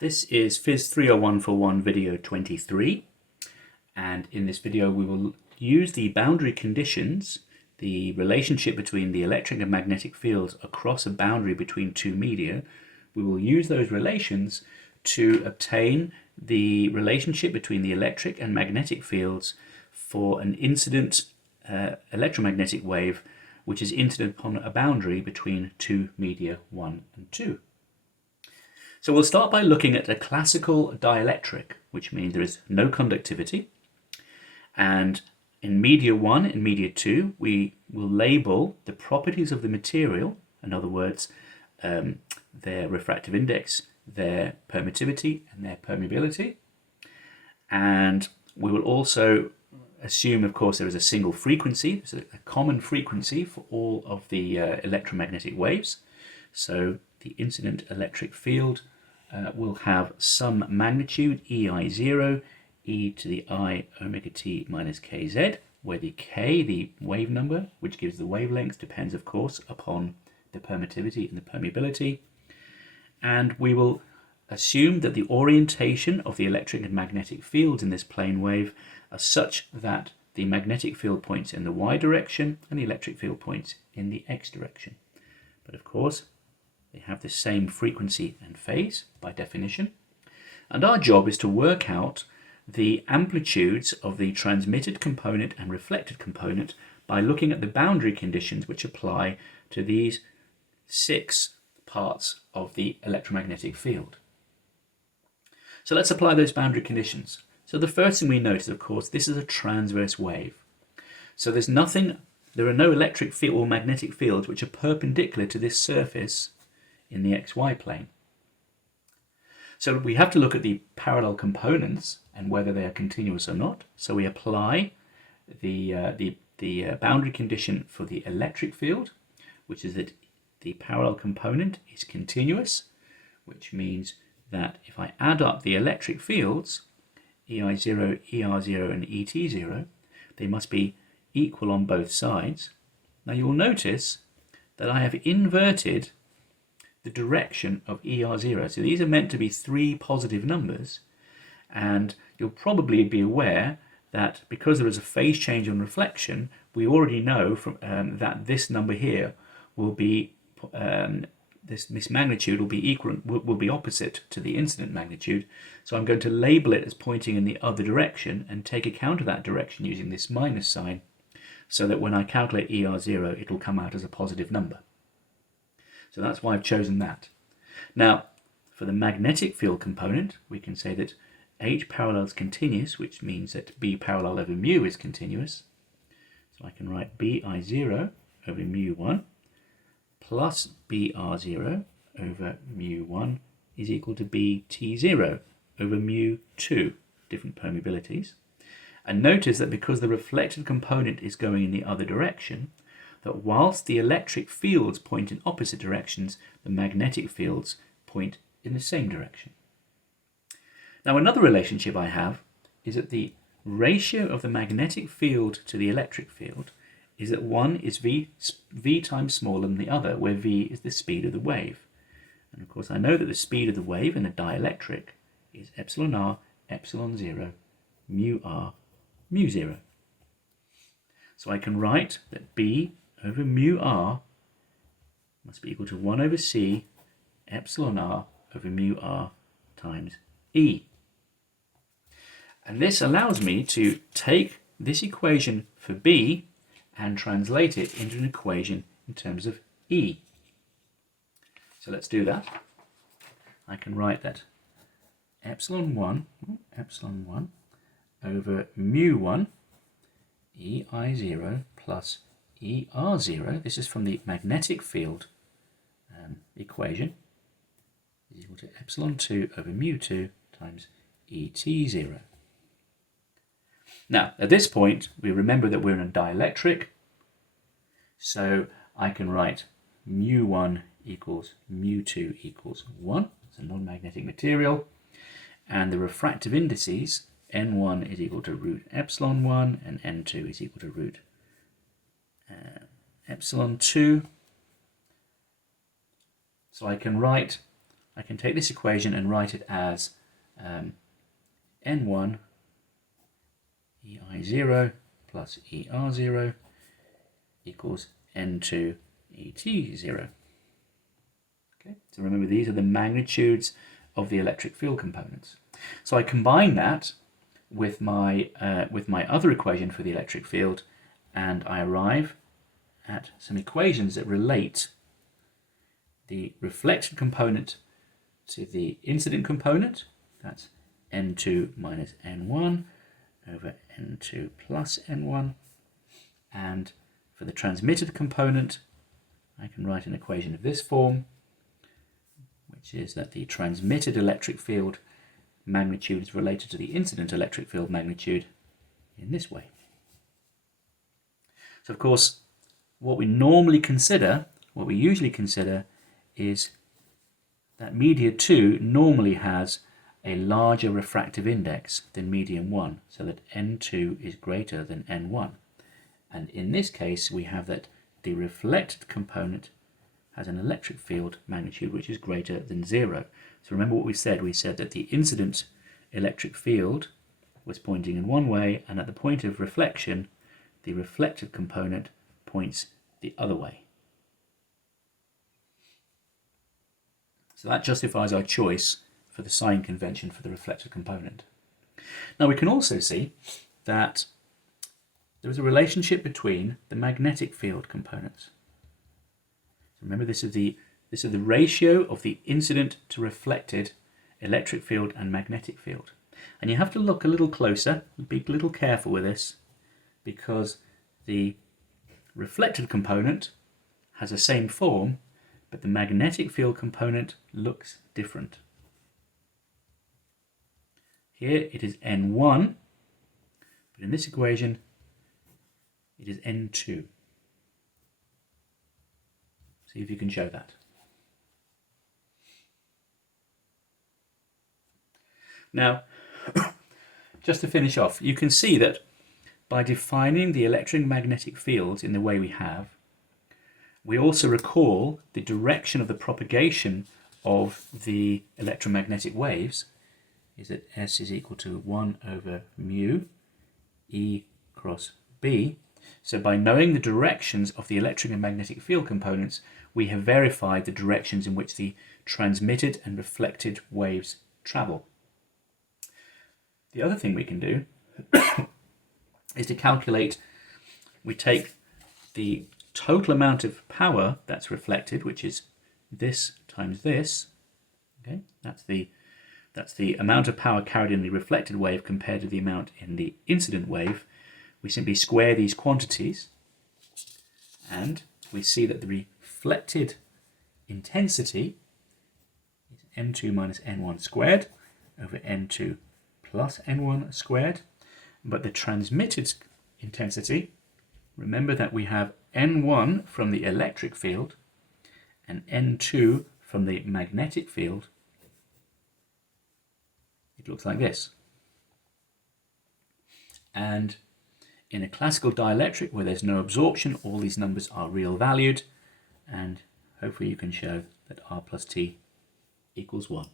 This is PHYS30141 video 23, and in this video we will use the boundary conditions, the relationship between the electric and magnetic fields across a boundary between two media. We will use those relations to obtain the relationship between the electric and magnetic fields for an incident electromagnetic wave which is incident upon a boundary between two media 1 and 2. So we'll start by looking at a classical dielectric, which means there is no conductivity. And in media 1 and media 2, we will label the properties of the material, in other words, their refractive index, their permittivity, and their permeability. And we will also assume, of course, there is a single frequency, there's a common frequency for all of the electromagnetic waves. So the incident electric field will have some magnitude, EI0, e to the I omega t minus kz, where the k, the wave number, which gives the wavelength, depends, of course, upon the permittivity and the permeability. And we will assume that the orientation of the electric and magnetic fields in this plane wave are such that the magnetic field points in the y direction and the electric field points in the x direction. But of course, they have the same frequency and phase by definition. And our job is to work out the amplitudes of the transmitted component and reflected component by looking at the boundary conditions which apply to these 6 parts of the electromagnetic field. So let's apply those boundary conditions. So the first thing we notice, of course, this is a transverse wave. So there are no electric field or magnetic fields which are perpendicular to this surface in the xy plane. So we have to look at the parallel components and whether they are continuous or not. So we apply the boundary condition for the electric field, which is that the parallel component is continuous, which means that if I add up the electric fields, EI0, ER0 and ET0, they must be equal on both sides. Now you'll notice that I have inverted the direction of ER0. So these are meant to be 3 positive numbers, and you'll probably be aware that because there is a phase change on reflection, we already know from that this number here will be this magnitude will be opposite to the incident magnitude. So I'm going to label it as pointing in the other direction and take account of that direction using this minus sign, so that when I calculate ER0, it'll come out as a positive number. So that's why I've chosen that. Now, for the magnetic field component, we can say that H parallel is continuous, which means that B parallel over mu is continuous. So I can write BI0 over mu1 plus BR0 over mu1 is equal to BT0 over mu2, different permeabilities. And notice that because the reflected component is going in the other direction, that whilst the electric fields point in opposite directions, the magnetic fields point in the same direction. Now another relationship I have is that the ratio of the magnetic field to the electric field is that one is v times smaller than the other, where v is the speed of the wave. And of course I know that the speed of the wave in a dielectric is epsilon r, epsilon 0, mu r, mu 0. So I can write that b over mu r must be equal to 1 over c epsilon r over mu r times E. And this allows me to take this equation for B and translate it into an equation in terms of E. So let's do that. I can write that epsilon 1 over mu 1 EI0 plus ER0, this is from the magnetic field equation, is equal to epsilon 2 over mu 2 times ET0. Now, at this point, we remember that we're in a dielectric, so I can write mu1 equals mu2 equals 1. It's a non-magnetic material, and the refractive indices, n1 is equal to root epsilon 1, and n2 is equal to root epsilon 2. So I can write I can take this equation and write it as N1 EI0 plus ER0 equals N2 ET0. Okay, so remember these are the magnitudes of the electric field components. So I combine that with my other equation for the electric field, and I arrive at some equations that relate the reflected component to the incident component. That's N2 minus N1 over N2 plus N1. And for the transmitted component, I can write an equation of this form, which is that the transmitted electric field magnitude is related to the incident electric field magnitude in this way. So of course, what we usually consider is that media 2 normally has a larger refractive index than medium 1, so that N2 is greater than N1. And in this case, we have that the reflected component has an electric field magnitude which is greater than 0. So remember what we said. We said that the incident electric field was pointing in one way, and at the point of reflection, the reflected component points the other way. So that justifies our choice for the sign convention for the reflected component. Now we can also see that there is a relationship between the magnetic field components. Remember, this is the ratio of the incident to reflected electric field and magnetic field. And you have to look a little closer, be a little careful with this, because the reflected component has the same form, but the magnetic field component looks different. Here it is N1, but in this equation it is N2. See if you can show that. Now, just to finish off, you can see that by defining the electromagnetic fields in the way we have, we also recall the direction of the propagation of the electromagnetic waves is that S is equal to 1 over mu E cross B. So by knowing the directions of the electric and magnetic field components, we have verified the directions in which the transmitted and reflected waves travel. The other thing we can do is to calculate, we take the total amount of power that's reflected, which is this times this, okay? That's the amount of power carried in the reflected wave compared to the amount in the incident wave. We simply square these quantities, and we see that the reflected intensity is N2 minus N1 squared over N2 plus N1 squared. But the transmitted intensity, remember that we have N1 from the electric field and N2 from the magnetic field. It looks like this. And in a classical dielectric where there's no absorption, all these numbers are real valued, and hopefully you can show that R plus T equals 1.